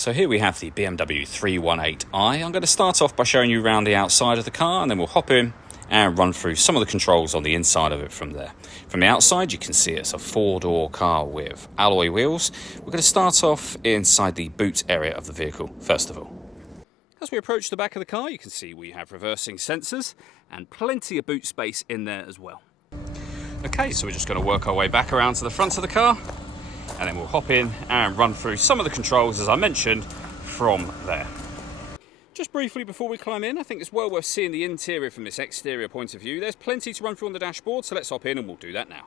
So here we have the BMW 318i. I'm going to start off by showing you around the outside of the car, and then we'll hop in and run through some of the controls on the inside of it from there. From the outside, you can see it's a four-door car with alloy wheels. We're going to start off inside the boot area of the vehicle, first of all. As we approach the back of the car, you can see we have reversing sensors and plenty of boot space in there as well. Okay, so we're just going to work our way back around to the front of the car, and then we'll hop in and run through some of the controls, as I mentioned, from there. Just briefly before we climb in, I think it's well worth seeing the interior from this exterior point of view. There's plenty to run through on the dashboard, so let's hop in and we'll do that now.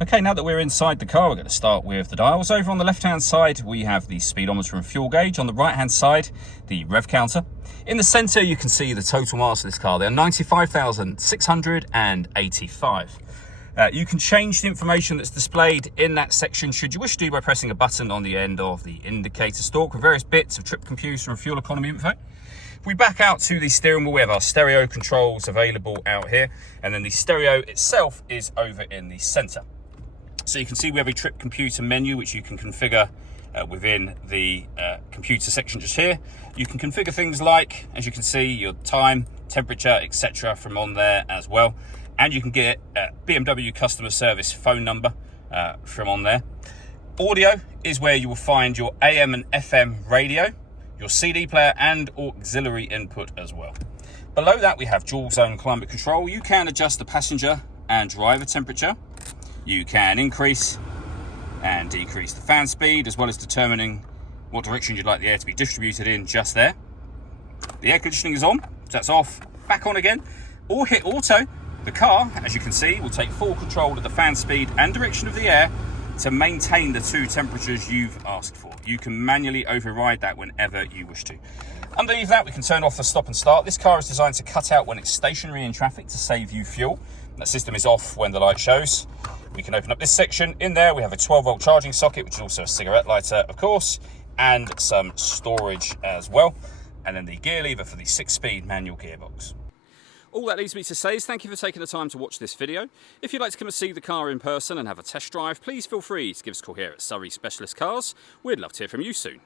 Okay, now that we're inside the car, we're going to start with the dials. Over on the left-hand side, we have the speedometer and fuel gauge. On the right-hand side, the rev counter. In the centre, you can see the total miles of this car. They're 95,685. You can change the information that's displayed in that section should you wish to by pressing a button on the end of the indicator stalk with various bits of trip computer and fuel economy info. If we back out to the steering wheel, we have our stereo controls available out here, and then the stereo itself is over in the centre. So you can see we have a trip computer menu which you can configure within the computer section just here. You can configure things like, as you can see, your time, temperature, etc. from on there as well. And you can get BMW customer service phone number from on there. Audio is where you will find your AM and FM radio, your CD player and auxiliary input as well. Below that we have dual zone climate control. You can adjust the passenger and driver temperature. You can increase and decrease the fan speed, as well as determining what direction you'd like the air to be distributed in just there. The air conditioning is on, so that's off, back on again, or hit auto. The car, as you can see, will take full control of the fan speed and direction of the air to maintain the two temperatures you've asked for. You can manually override that whenever you wish to. Underneath that, we can turn off the stop and start. This car is designed to cut out when it's stationary in traffic to save you fuel. That system is off when the light shows. We can open up this section. In there, we have a 12-volt charging socket, which is also a cigarette lighter, of course, and some storage as well. And then the gear lever for the 6-speed manual gearbox. All that leaves me to say is thank you for taking the time to watch this video. If you'd like to come and see the car in person and have a test drive, please feel free to give us a call here at Surrey Specialist Cars. We'd love to hear from you soon.